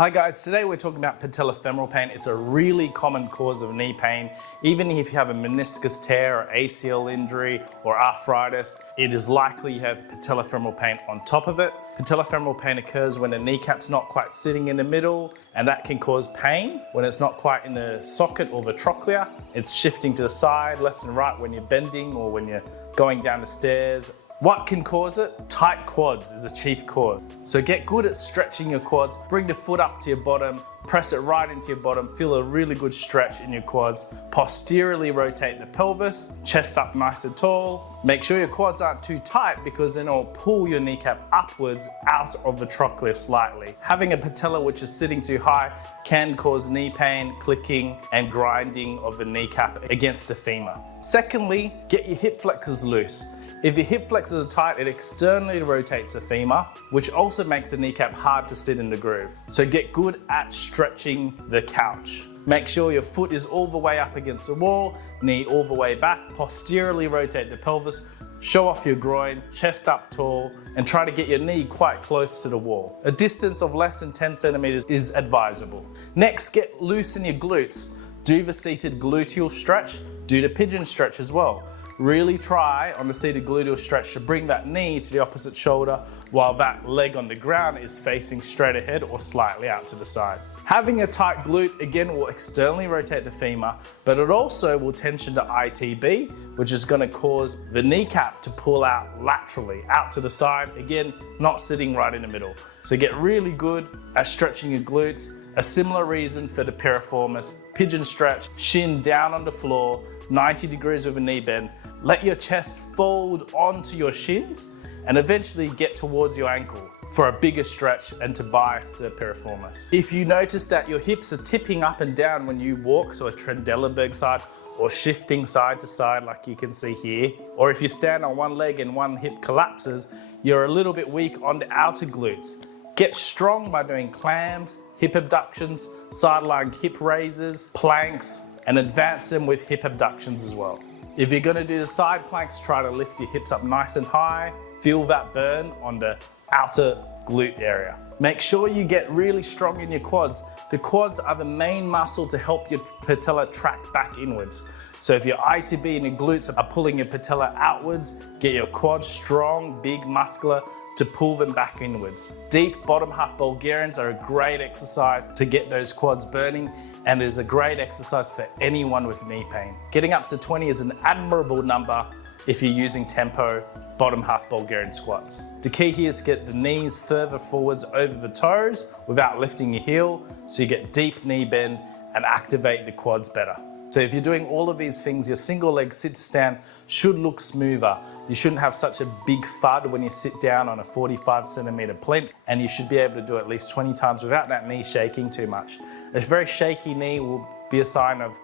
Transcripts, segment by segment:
Hi guys, today we're talking about patellofemoral pain. It's a really common cause of knee pain. Even if you have a meniscus tear or ACL injury or arthritis, it is likely you have patellofemoral pain on top of it. Patellofemoral pain occurs when a kneecap's not quite sitting in the middle, and that can cause pain when it's not quite in the socket or the trochlea. It's shifting to the side, left and right when you're bending or when you're going down the stairs. What can cause it? Tight quads is a chief cause. So get good at stretching your quads, bring the foot up to your bottom, press it right into your bottom, feel a really good stretch in your quads. Posteriorly rotate the pelvis, chest up nice and tall. Make sure your quads aren't too tight because then it'll pull your kneecap upwards out of the trochlea slightly. Having a patella which is sitting too high can cause knee pain, clicking and grinding of the kneecap against the femur. Secondly, get your hip flexors loose. If your hip flexors are tight, it externally rotates the femur, which also makes the kneecap hard to sit in the groove. So get good at stretching the couch. Make sure your foot is all the way up against the wall, knee all the way back, posteriorly rotate the pelvis, show off your groin, chest up tall, and try to get your knee quite close to the wall. A distance of less than 10 centimeters is advisable. Next, get loose in your glutes. Do the seated gluteal stretch, do the pigeon stretch as well. Really try on the seated gluteal stretch to bring that knee to the opposite shoulder while that leg on the ground is facing straight ahead or slightly out to the side. Having a tight glute again will externally rotate the femur, but it also will tension the ITB, which is going to cause the kneecap to pull out laterally, out to the side, again, not sitting right in the middle. So get really good at stretching your glutes. A similar reason for the piriformis, pigeon stretch, shin down on the floor, 90 degrees with a knee bend. Let your chest fold onto your shins and eventually get towards your ankle for a bigger stretch and to bias the piriformis. If you notice that your hips are tipping up and down when you walk, so a Trendelenburg side or shifting side to side like you can see here, or if you stand on one leg and one hip collapses, you're a little bit weak on the outer glutes. Get strong by doing clams, hip abductions, sideline hip raises, planks, and advance them with hip abductions as well. If you're gonna do the side planks, try to lift your hips up nice and high. Feel that burn on the outer glute area. Make sure you get really strong in your quads. The quads are the main muscle to help your patella track back inwards. So if your ITB and your glutes are pulling your patella outwards, get your quads strong, big, muscular, to pull them back inwards. Deep bottom half Bulgarians are a great exercise to get those quads burning, and is a great exercise for anyone with knee pain. Getting up to 20 is an admirable number if you're using tempo bottom half Bulgarian squats. The key here is to get the knees further forwards over the toes without lifting your heel, so you get deep knee bend and activate the quads better. So if you're doing all of these things, your single leg sit to stand should look smoother. You shouldn't have such a big thud when you sit down on a 45 centimeter plinth, and you should be able to do it at least 20 times without that knee shaking too much. A very shaky knee will be a sign of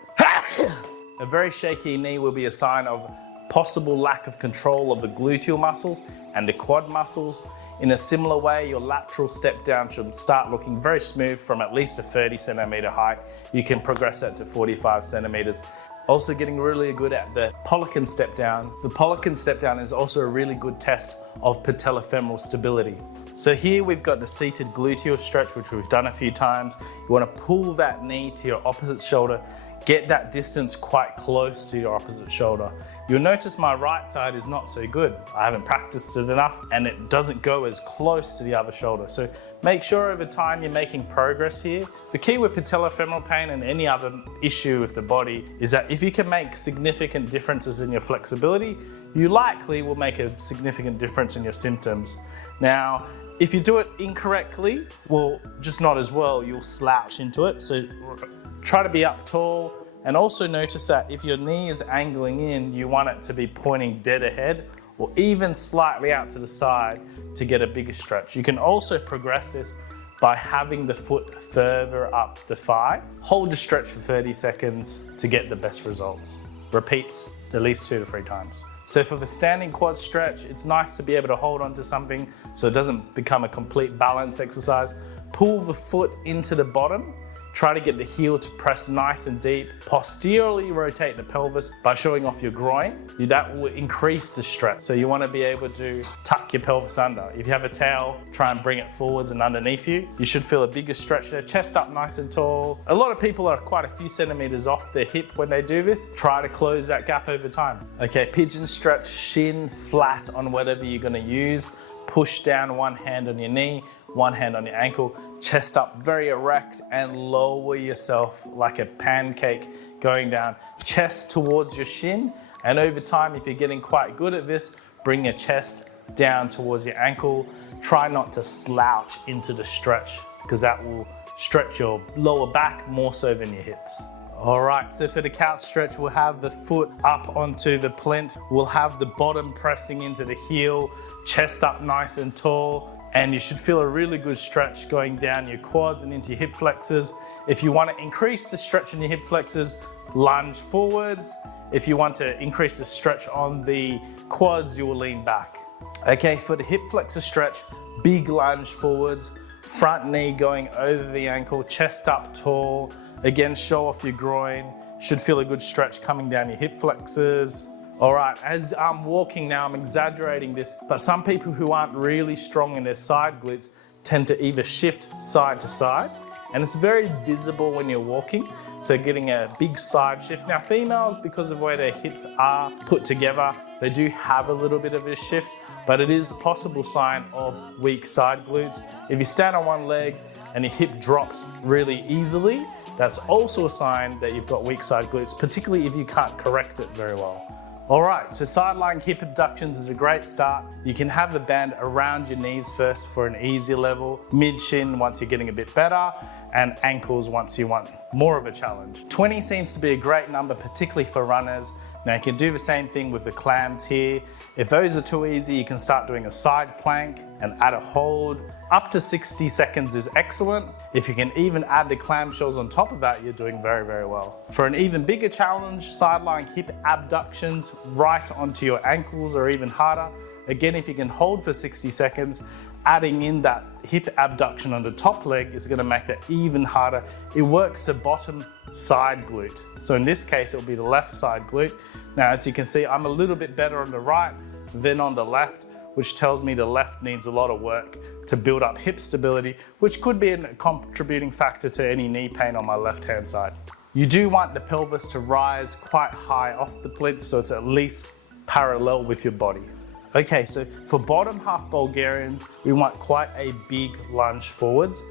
possible lack of control of the gluteal muscles and the quad muscles. In a similar way, your lateral step down should start looking very smooth from at least a 30 centimeter height. You can progress that to 45 centimeters. Also getting really good at the Polican step down. The Polican step down is also a really good test of patellofemoral stability. So here we've got the seated gluteal stretch, which we've done a few times. You want to pull that knee to your opposite shoulder. Get that distance quite close to your opposite shoulder. You'll notice my right side is not so good. I haven't practiced it enough and it doesn't go as close to the other shoulder. So make sure over time you're making progress here. The key with patellofemoral pain and any other issue with the body is that if you can make significant differences in your flexibility, you likely will make a significant difference in your symptoms. Now, if you do it incorrectly, well, just not as well, you'll slouch into it. So try to be up tall. And also notice that if your knee is angling in, you want it to be pointing dead ahead or even slightly out to the side to get a bigger stretch. You can also progress this by having the foot further up the thigh. Hold the stretch for 30 seconds to get the best results. Repeats at least 2 to 3 times. So for the standing quad stretch, it's nice to be able to hold onto something so it doesn't become a complete balance exercise. Pull the foot into the bottom. try to get the heel to press nice and deep. Posteriorly rotate the pelvis by showing off your groin. That will increase the stretch. So you want to be able to tuck your pelvis under. If you have a tail, try and bring it forwards and underneath you. You should feel a bigger stretch there. Chest up nice and tall. A lot of people are quite a few centimeters off their hip when they do this. Try to close that gap over time. Okay, pigeon stretch, shin flat on whatever you're going to use. Push down, one hand on your knee, one hand on your ankle, chest up very erect, and lower yourself like a pancake going down. Chest towards your shin, and over time, if you're getting quite good at this, bring your chest down towards your ankle. Try not to slouch into the stretch because that will stretch your lower back more so than your hips. All right, so for the couch stretch, we'll have the foot up onto the plinth. We'll have the bottom pressing into the heel, chest up nice and tall, and you should feel a really good stretch going down your quads and into your hip flexors. If you want to increase the stretch in your hip flexors, lunge forwards. If you want to increase the stretch on the quads, you will lean back. Okay, for the hip flexor stretch, big lunge forwards, front knee going over the ankle, chest up tall. Again, show off your groin. Should feel a good stretch coming down your hip flexors. All right, as I'm walking now, I'm exaggerating this, but some people who aren't really strong in their side glutes tend to either shift side to side, and it's very visible when you're walking, so getting a big side shift. Now females, because of where their hips are put together, they do have a little bit of a shift, but it is a possible sign of weak side glutes. If you stand on one leg and your hip drops really easily, that's also a sign that you've got weak side glutes, particularly if you can't correct it very well. All right, so side-lying hip abductions is a great start. You can have the band around your knees first for an easier level, mid-shin once you're getting a bit better, and ankles once you want more of a challenge. 20 seems to be a great number, particularly for runners. Now you can do the same thing with the clams here. If those are too easy, you can start doing a side plank and add a hold. Up to 60 seconds is excellent. If you can even add the clamshells on top of that, you're doing very, very well. For an even bigger challenge, side-lying hip abductions right onto your ankles or even harder. Again, if you can hold for 60 seconds, adding in that hip abduction on the top leg is going to make that even harder. It works the bottom side glute. So in this case, it'll be the left side glute. Now, as you can see, I'm a little bit better on the right than on the left, which tells me the left needs a lot of work to build up hip stability, which could be a contributing factor to any knee pain on my left-hand side. You do want the pelvis to rise quite high off the plinth, so it's at least parallel with your body. Okay, so for bottom half Bulgarians, we want quite a big lunge forwards.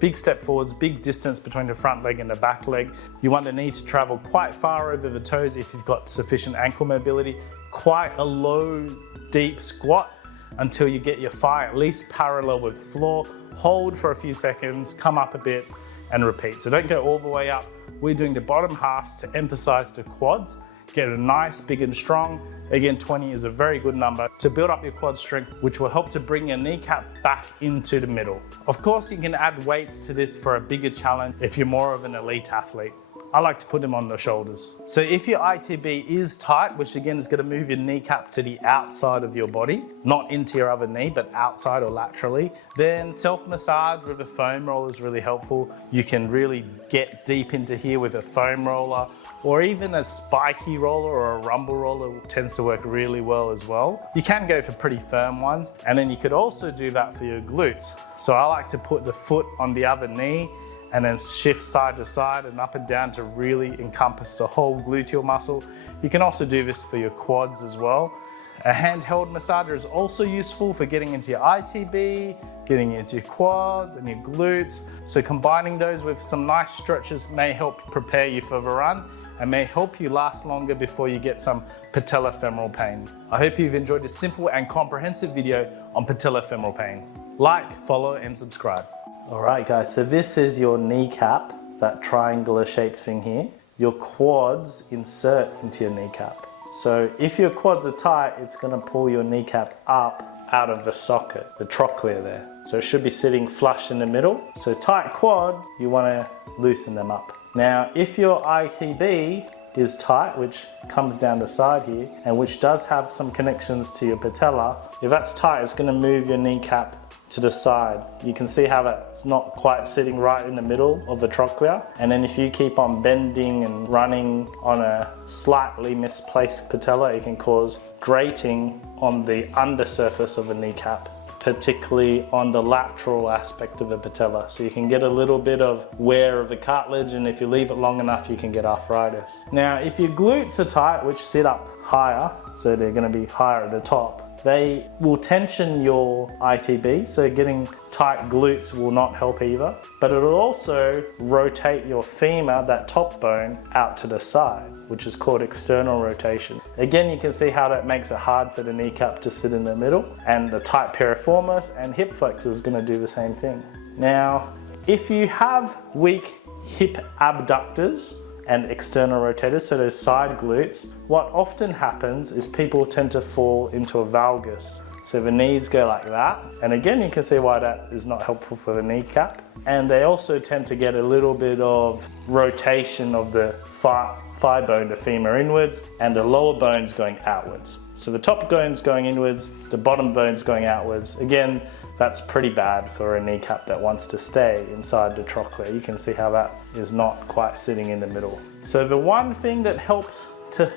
Big step forwards, big distance between the front leg and the back leg. You want the knee to travel quite far over the toes if you've got sufficient ankle mobility. Quite a low, deep squat until you get your thigh at least parallel with the floor. Hold for a few seconds, come up a bit and repeat. So don't go all the way up. We're doing the bottom halves to emphasize the quads. Get it nice, big and strong. Again, 20 is a very good number to build up your quad strength, which will help to bring your kneecap back into the middle. Of course, you can add weights to this for a bigger challenge if you're more of an elite athlete. I like to put them on the shoulders. So if your ITB is tight, which again is going to move your kneecap to the outside of your body, not into your other knee, but outside or laterally, then self-massage with a foam roller is really helpful. You can really get deep into here with a foam roller, or even a spiky roller or a rumble roller tends to work really well as well. You can go for pretty firm ones, and then you could also do that for your glutes. So I like to put the foot on the other knee and then shift side to side and up and down to really encompass the whole gluteal muscle. You can also do this for your quads as well. A handheld massager is also useful for getting into your ITB, getting into your quads and your glutes. So combining those with some nice stretches may help prepare you for the run and may help you last longer before you get some patellofemoral pain. I hope you've enjoyed this simple and comprehensive video on patellofemoral pain. Like, follow and subscribe. All right guys, so this is your kneecap, that triangular shaped thing here. Your quads insert into your kneecap. So if your quads are tight, it's gonna pull your kneecap up out of the socket, the trochlea there. So it should be sitting flush in the middle. So tight quads, you wanna loosen them up. Now, if your ITB is tight, which comes down the side here, and which does have some connections to your patella, if that's tight, it's gonna move your kneecap to the side. You can see how it's not quite sitting right in the middle of the trochlea. And then if you keep on bending and running on a slightly misplaced patella, it can cause grating on the undersurface of a kneecap, particularly on the lateral aspect of the patella. So you can get a little bit of wear of the cartilage, and if you leave it long enough, you can get arthritis. Now, if your glutes are tight, which sit up higher, so they're gonna be higher at the top, they will tension your ITB, so getting tight glutes will not help either. But it'll also rotate your femur, that top bone, out to the side, which is called external rotation. Again, you can see how that makes it hard for the kneecap to sit in the middle, and the tight piriformis and hip flexors is gonna do the same thing. Now, if you have weak hip abductors and external rotators, so those side glutes, what often happens is people tend to fall into a valgus. So the knees go like that, and again you can see why that is not helpful for the kneecap. And they also tend to get a little bit of rotation of the thigh bone, the femur inwards, and the lower bones going outwards. So the top bone's going inwards, the bottom bone's going outwards. Again, that's pretty bad for a kneecap that wants to stay inside the trochlea. You can see how that is not quite sitting in the middle. So the one thing that helps to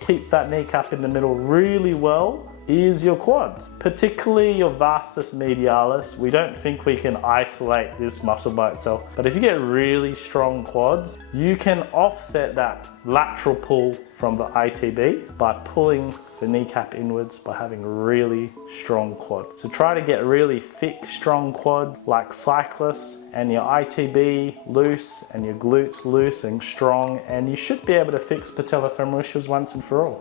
keep that kneecap in the middle really well is your quads, particularly your vastus medialis. We don't think we can isolate this muscle by itself, but if you get really strong quads, you can offset that lateral pull from the ITB by pulling the kneecap inwards by having really strong quad. So try to get really thick, strong quad like cyclists, and your ITB loose and your glutes loose and strong, and you should be able to fix patellofemoral issues once and for all.